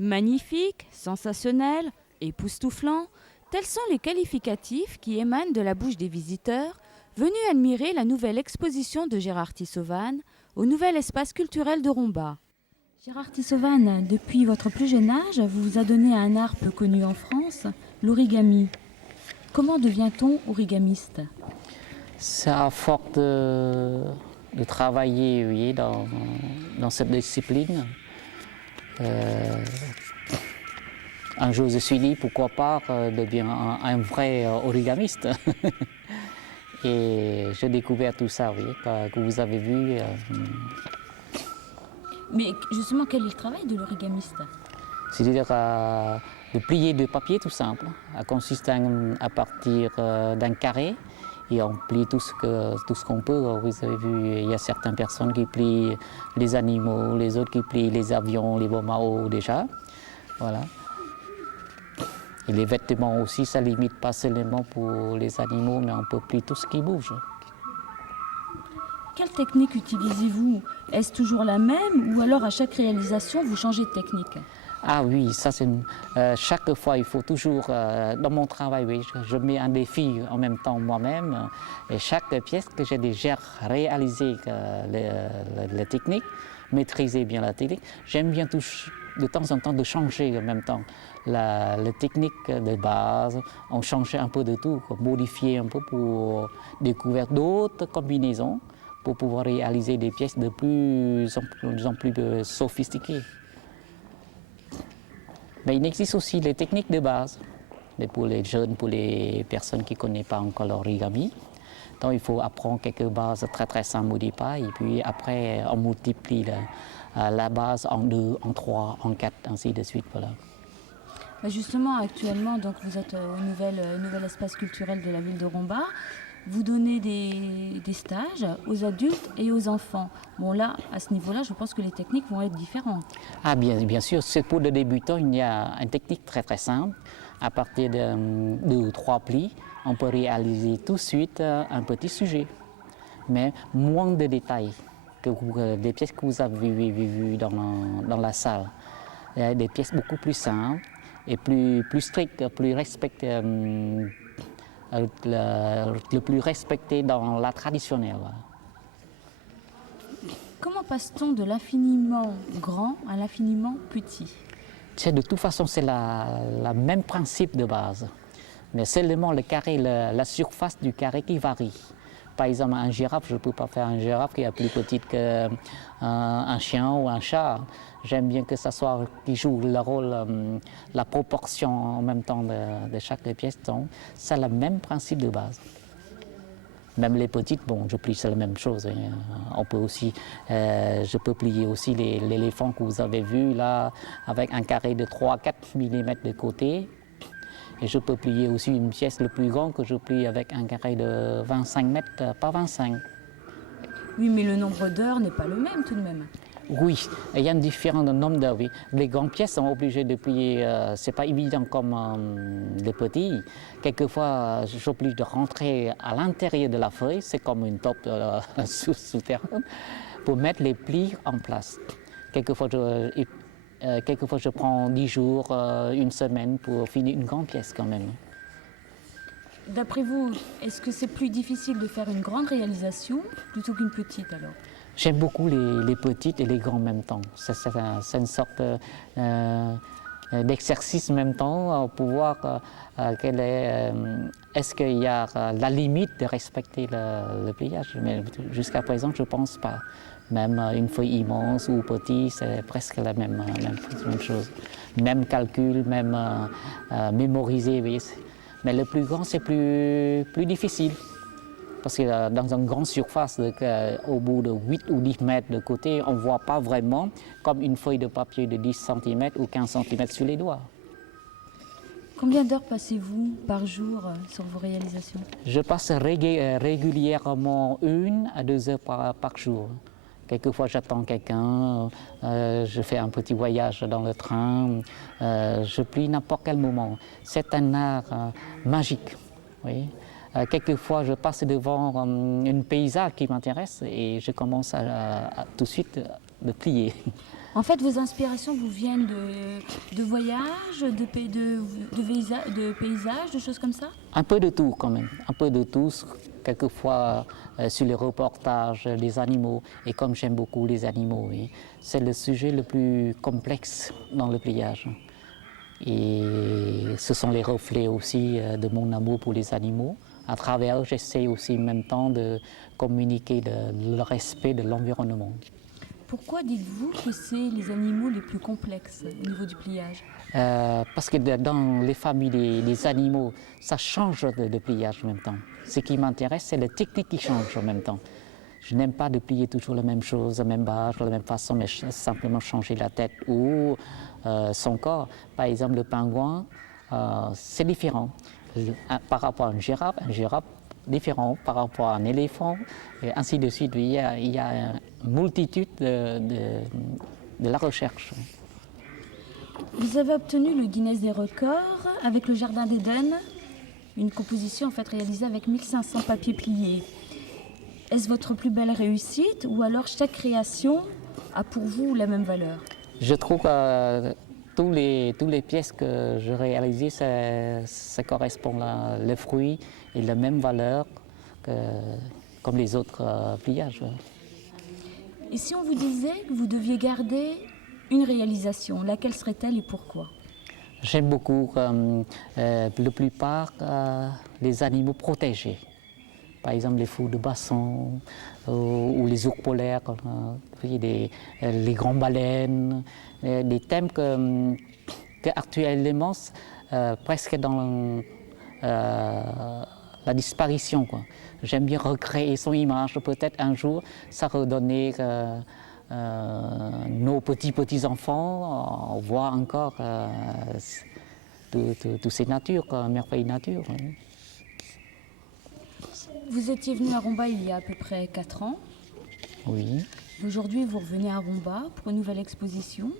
Magnifique, sensationnel, époustouflant, tels sont les qualificatifs qui émanent de la bouche des visiteurs venus admirer la nouvelle exposition de Gérard Tissovan au nouvel espace culturel de Romba. Gérard Tissovan, depuis votre plus jeune âge, vous vous adonnez à un art peu connu en France, l'origami. Comment devient-on origamiste? C'est à force de travailler oui, dans cette discipline. Un jour, je me suis dit, pourquoi pas devenir un vrai origamiste. Et j'ai découvert tout ça, oui, que vous avez vu. Mais justement, quel est le travail de l'origamiste? C'est-à-dire de plier du papier tout simple, consistant à partir d'un carré. Et on plie tout ce qu'on peut. Vous avez vu, il y a certaines personnes qui plient les animaux, les autres qui plient les avions, les bombes à eau déjà. Voilà. Et les vêtements aussi, ça ne limite pas seulement pour les animaux, mais on peut plier tout ce qui bouge. Quelle technique utilisez-vous? Est-ce toujours la même ou alors à chaque réalisation vous changez de technique? Ah oui, ça c'est chaque fois il faut toujours, dans mon travail, oui, je mets un défi en même temps moi-même. Et chaque pièce que j'ai déjà réalisé les techniques, maîtriser bien la technique, j'aime bien de temps en temps de changer en même temps la technique de base, on change un peu de tout, modifier un peu pour découvrir d'autres combinaisons pour pouvoir réaliser des pièces de plus en plus sophistiquées. Mais il existe aussi les techniques de base, pour les jeunes, pour les personnes qui ne connaissent pas encore l'origami. Donc il faut apprendre quelques bases très très simples au départ, et puis après on multiplie la base en 2, en 3, en 4, ainsi de suite. Voilà. Justement, actuellement, donc, vous êtes au nouvel espace culturel de la ville de Romba. Vous donnez des stages aux adultes et aux enfants. Bon là, à ce niveau-là, je pense que les techniques vont être différentes. Ah bien sûr, c'est pour le débutant, il y a une technique très très simple. À partir de 2 ou 3 plis, on peut réaliser tout de suite un petit sujet, mais moins de détails que des pièces que vous avez vues dans la salle. Il y a des pièces beaucoup plus simples et plus strictes, plus respectées, le plus respecté dans la traditionnelle. Comment passe-t-on de l'infiniment grand à l'infiniment petit? De toute façon, c'est le même principe de base, mais seulement le carré, la surface du carré qui varie. Par exemple, un girafe, je ne peux pas faire un girafe qui est plus petit qu'un chien ou un chat. J'aime bien que ça soit qui joue le rôle, la proportion en même temps de chaque pièce. Donc, c'est le même principe de base. Même les petites, bon, je plie, c'est la même chose. On peut aussi, je peux plier aussi l'éléphant que vous avez vu là, avec un carré de 3-4 mm de côté. Et je peux plier aussi une pièce le plus grande que je plie avec un carré de 25 mètres par 25. Oui, mais le nombre d'heures n'est pas le même tout de même. Oui, il y a un différent nombre d'heures. Oui. Les grandes pièces sont obligées de plier, c'est pas évident comme les petits. Quelquefois, j'oblige de rentrer à l'intérieur de la feuille, c'est comme une taupe souterraine, pour mettre les plis en place. Quelquefois, je prends 10 jours, une semaine pour finir une grande pièce quand même. D'après vous, est-ce que c'est plus difficile de faire une grande réalisation plutôt qu'une petite alors? J'aime beaucoup les petites et les grands en même temps. C'est une sorte d'exercice en même temps pour voir est-ce qu'il y a la limite de respecter le pliage. Mais jusqu'à présent, je ne pense pas. Même une feuille immense ou petite, c'est presque la même chose. Même calcul, même mémoriser. Oui. Mais le plus grand, c'est plus difficile. Parce que dans une grande surface, au bout de 8 ou 10 mètres de côté, on ne voit pas vraiment comme une feuille de papier de 10 cm ou 15 cm sur les doigts. Combien d'heures passez-vous par jour sur vos réalisations? Je passe régulièrement 1 à 2 heures par jour. Quelquefois, j'attends quelqu'un, je fais un petit voyage dans le train, je plie n'importe quel moment. C'est un art magique. Oui. Quelquefois, je passe devant un paysage qui m'intéresse et je commence tout de suite de plier. En fait, vos inspirations vous viennent de voyages, de paysages, de choses comme ça? Un peu de tout quand même, un peu de tout. Quelquefois sur les reportages des animaux, et comme j'aime beaucoup les animaux, oui, c'est le sujet le plus complexe dans le pliage. Et ce sont les reflets aussi de mon amour pour les animaux. À travers eux, j'essaie aussi en même temps de communiquer le respect de l'environnement. Pourquoi dites-vous que c'est les animaux les plus complexes au niveau du pliage? Parce que dans les familles des animaux, ça change de pliage en même temps. Ce qui m'intéresse, c'est la technique qui change en même temps. Je n'aime pas de plier toujours la même chose, la même base, de la même façon, mais simplement changer la tête ou son corps. Par exemple, le pingouin, c'est différent. Par rapport à un girafe différent par rapport à un éléphant, et ainsi de suite. Il y a une multitude de la recherche. Vous avez obtenu le Guinness des records avec le Jardin d'Éden, une composition en fait réalisée avec 1500 papiers pliés. Est-ce votre plus belle réussite ou alors chaque création a pour vous la même valeur? Je trouve que tous les pièces que je réalisais, ça correspond à les fruits et la même valeur comme les autres pliages. Et si on vous disait que vous deviez garder une réalisation, laquelle serait-elle et pourquoi? J'aime beaucoup la plupart les animaux protégés. Par exemple, les fous de basson ou les ours polaires, les grandes baleines, des thèmes que actuellement presque dans la disparition, quoi. J'aime bien recréer son image. Peut-être un jour, ça redonner nos petits-enfants voient encore toutes ces natures, merveilleuses natures. Vous étiez venu à Romba il y a à peu près 4 ans. Oui. Aujourd'hui, vous revenez à Romba pour une nouvelle exposition.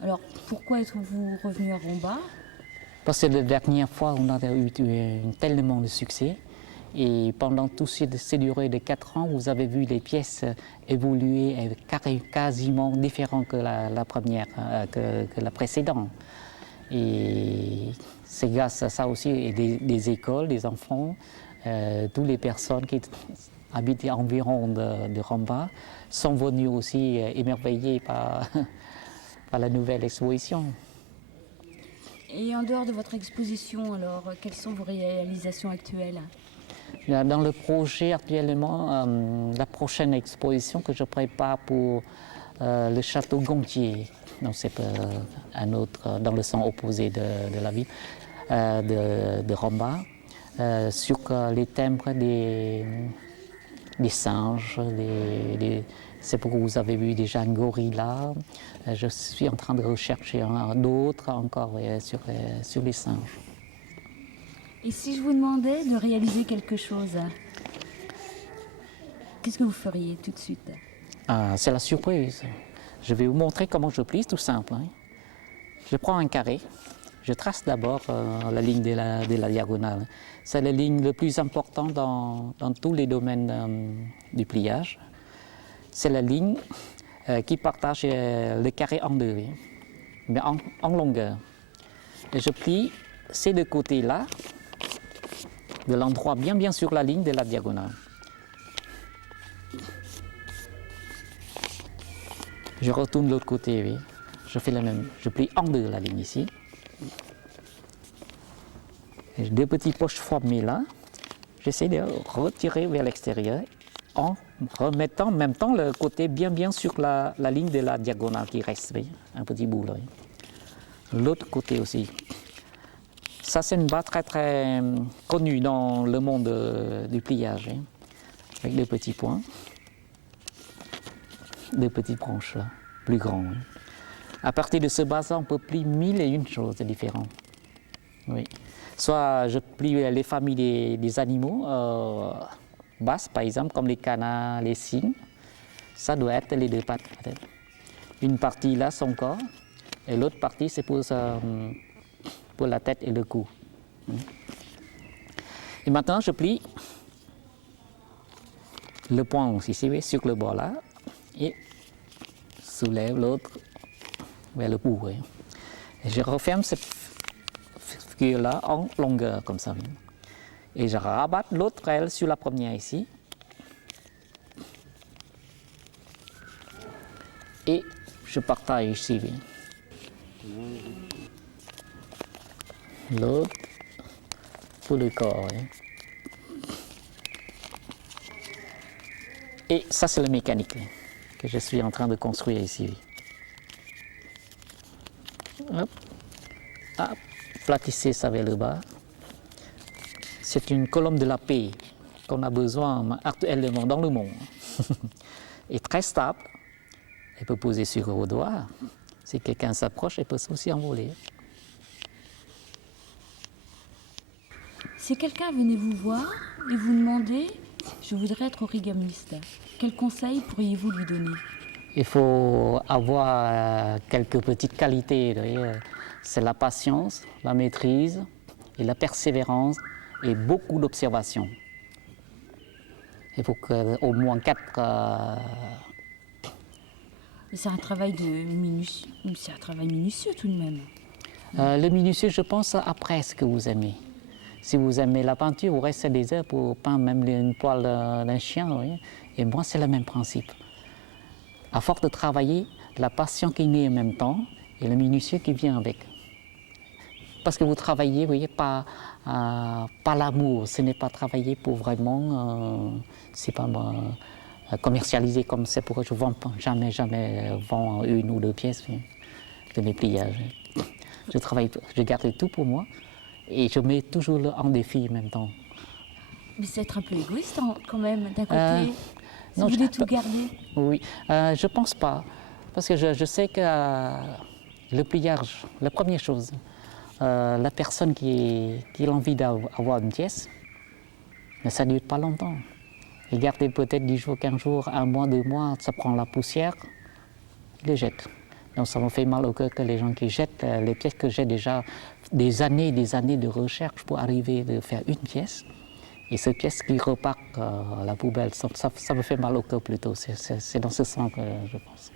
Alors, pourquoi êtes-vous revenu à Romba? Parce que la dernière fois, on a eu tellement de succès. Et pendant toute cette durée de 4 ans, vous avez vu les pièces évoluer quasiment différentes que la première, que la précédente. Et c'est grâce à ça aussi, et des écoles, des enfants, toutes les personnes qui habitent environ de Romba sont venus aussi émerveillés par, par la nouvelle exposition. Et en dehors de votre exposition, alors, quelles sont vos réalisations actuelles? Dans le projet actuellement, la prochaine exposition que je prépare pour le château Gontier, donc c'est un autre dans le sens opposé de la ville de Romba, sur les thèmes des singes, c'est pourquoi vous avez vu déjà un gorilla. Je suis en train de rechercher d'autres encore sur les singes. Et si je vous demandais de réaliser quelque chose, qu'est-ce que vous feriez tout de suite? C'est la surprise. Je vais vous montrer comment je plie, tout simple. Je prends un carré, je trace d'abord la ligne de la diagonale. C'est la ligne la plus importante dans tous les domaines du pliage. C'est la ligne qui partage le carré en deux, mais en longueur. Et je plie ces deux côtés-là, de l'endroit bien sur la ligne de la diagonale. Je retourne de l'autre côté, oui. Je fais la même. Je plie en deux la ligne ici. Et deux petits poches formées là. J'essaie de retirer vers l'extérieur en remettant en même temps le côté bien sur la ligne de la diagonale qui reste, oui. Un petit bout là. Oui. L'autre côté aussi. Ça, c'est une base très connue dans le monde du pliage, hein, avec des petits points, des petites branches là, plus grands. Hein. À partir de ce base-là, on peut plier 1001 choses différentes. Oui. Soit je plie les familles des animaux basses, par exemple, comme les canards, les cygnes. Ça doit être les deux pattes. Une partie là, son corps, et l'autre partie, c'est pour la tête et le cou. Et maintenant, je plie le point ici, sur le bord là, et soulève l'autre vers le bout. Oui. Et je referme cette figure-là en longueur, comme ça. Et je rabatte l'autre aile sur la première ici. Et je partage ici. L'autre pour le corps. Oui. Et ça, c'est la mécanique que je suis en train de construire ici. Hop. Hop. Platissez ça vers le bas. C'est une colonne de la paix qu'on a besoin actuellement dans le monde. Et très stable. Elle peut poser sur vos doigts. Si quelqu'un s'approche, elle peut aussi envoler. Si quelqu'un venait vous voir et vous demander « Je voudrais être origamiste », quels conseils pourriez-vous lui donner? Il faut avoir quelques petites qualités. C'est la patience, la maîtrise et la persévérance et beaucoup d'observation. Il faut au moins 4. Et c'est un travail c'est un travail minutieux tout de même. Le minutieux, je pense, après ce que vous aimez. Si vous aimez la peinture, vous restez des heures pour peindre même une poêle d'un chien. Oui. Et moi, c'est le même principe. À force de travailler, la passion qui naît en même temps et le minutieux qui vient avec. Parce que vous travaillez, vous voyez, pas l'amour. Ce n'est pas travailler pour vraiment, c'est pas commercialiser comme c'est pour que je ne vends jamais vends 1 ou 2 pièces de mes pliages. Je travaille, je garde tout pour moi et je mets toujours en défi en même temps. Mais c'est être un peu égoïste quand même, d'un côté. Si non, vous voulez tout garder. Oui, je pense pas. Parce que je sais que le pliage, la première chose, la personne qui a envie d'avoir une pièce, mais ça ne dure pas longtemps. Et garder peut-être 10 jours, 15 jours, 1 mois, 2 mois, ça prend la poussière, il les jette. Donc ça me fait mal au cœur que les gens qui jettent les pièces que j'ai déjà des années de recherche pour arriver à faire une pièce. Et cette pièce qui repart à la poubelle, ça me fait mal au cœur plutôt. C'est dans ce sens que je pense.